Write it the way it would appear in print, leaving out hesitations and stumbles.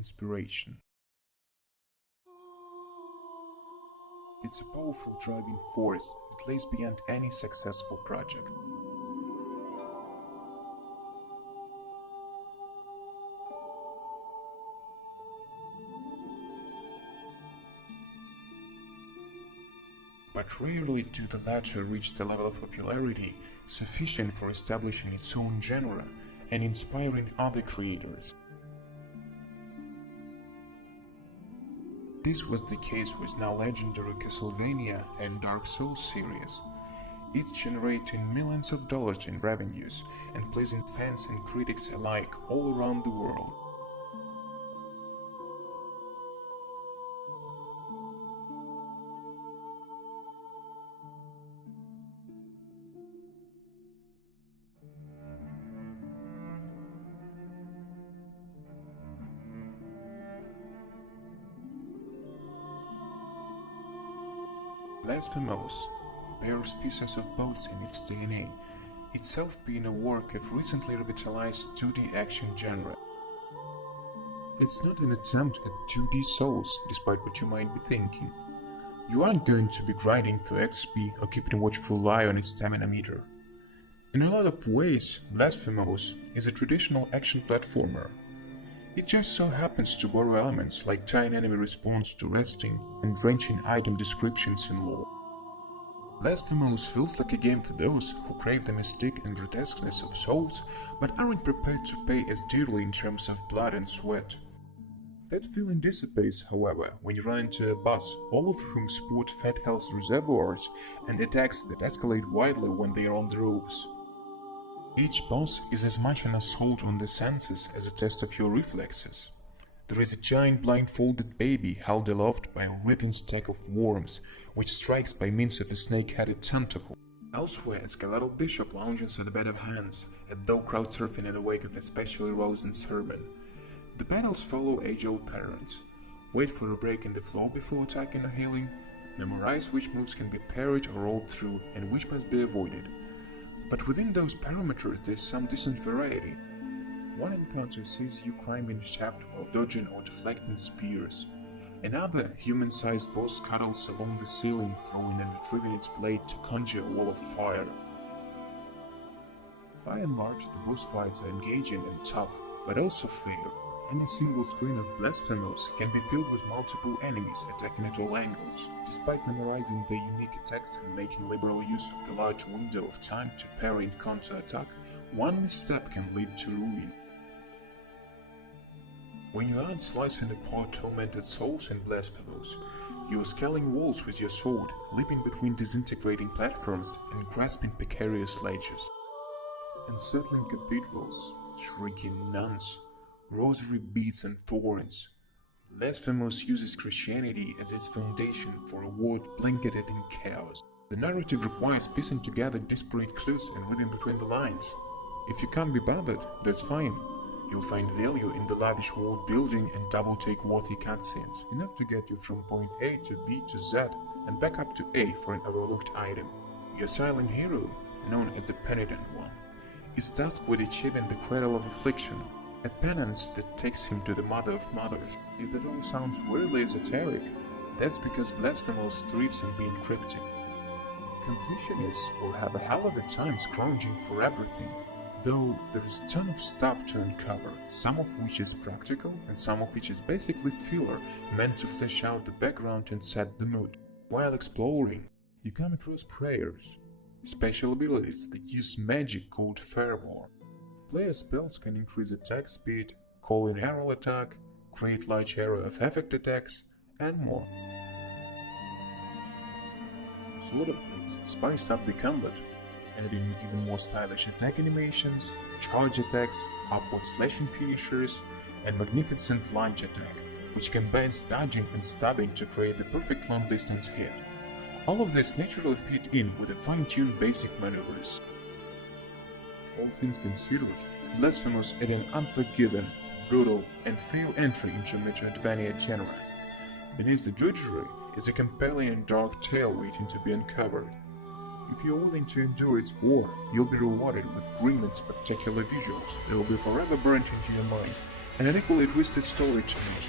inspiration. It's a powerful driving force that lays beyond any successful project. But rarely do the latter reach the level of popularity sufficient for establishing its own genre and inspiring other creators. This was the case with now legendary Castlevania and Dark Souls series, each generating millions of dollars in revenues and pleasing fans and critics alike all around the world. Blasphemous bears pieces of both in its DNA, itself being a work of recently revitalized 2D action genre. It's not an attempt at 2D Souls, despite what you might be thinking. You aren't going to be grinding for XP or keeping a watchful eye on its stamina meter. In a lot of ways, Blasphemous is a traditional action platformer. It just so happens to borrow elements like tying enemy response to resting and drenching item descriptions in lore. Blasphemous feels like a game for those who crave the mystique and grotesqueness of Souls, but aren't prepared to pay as dearly in terms of blood and sweat. That feeling dissipates, however, when you run into a boss, all of whom sport fat health reservoirs and attacks that escalate wildly when they are on the ropes. Each boss is as much an assault on the senses as a test of your reflexes. There is a giant blindfolded baby held aloft by a writhing stack of worms, which strikes by means of a snake-headed tentacle. Elsewhere, a skeletal bishop lounges at a bed of hands, as though crowd surfing in the wake of an especially rousing sermon. The battles follow age-old patterns. Wait for a break in the flow before attacking or healing, memorize which moves can be parried or rolled through and which must be avoided. But within those parameters there's some decent variety. One encounter sees you climbing a shaft while dodging or deflecting spears. Another human-sized boss cuddles along the ceiling, throwing and retrieving its blade to conjure a wall of fire. By and large, the boss fights are engaging and tough, but also fair. Any single screen of Blasphemous can be filled with multiple enemies attacking at all angles. Despite memorizing their unique attacks and making liberal use of the large window of time to parry and counter-attack, one misstep can lead to ruin. When you aren't slicing apart tormented souls in Blasphemous, you are scaling walls with your sword, leaping between disintegrating platforms and grasping precarious ledges. Encircling cathedrals, shrieking nuns, rosary beads and thorns. Blasphemous uses Christianity as its foundation for a world blanketed in chaos. The narrative requires piecing together disparate clues and reading between the lines. If you can't be bothered, that's fine. You'll find value in the lavish world building and double-take worthy cutscenes, enough to get you from point A to B to Z and back up to A for an overlooked item. Your silent hero, known as the Penitent One, is tasked with achieving the Cradle of Affliction, a penance that takes him to the Mother of Mothers. If that all sounds weirdly esoteric, that's because Blasphemous thrives on being cryptic. Completionists will have a hell of a time scrounging for everything, though there's a ton of stuff to uncover, some of which is practical and some of which is basically filler meant to flesh out the background and set the mood. While exploring, you come across prayers, special abilities that use magic called Fervor. Player spells can increase attack speed, call in arrow attack, create large area of effect attacks, and more. Sword upgrades spice up the combat, adding even more stylish attack animations, charge attacks, upward slashing finishers, and magnificent lunge attack, which combines dodging and stabbing to create the perfect long-distance hit. All of this naturally fit in with the fine-tuned basic maneuvers. All things considered, Blasphemous is an unforgiving, brutal, and fair entry into Metroidvania genre. Beneath the drudgery is a compelling and dark tale waiting to be uncovered. If you're willing to endure its gore, you'll be rewarded with grim and spectacular visuals that will be forever burnt into your mind, and an equally twisted story to it.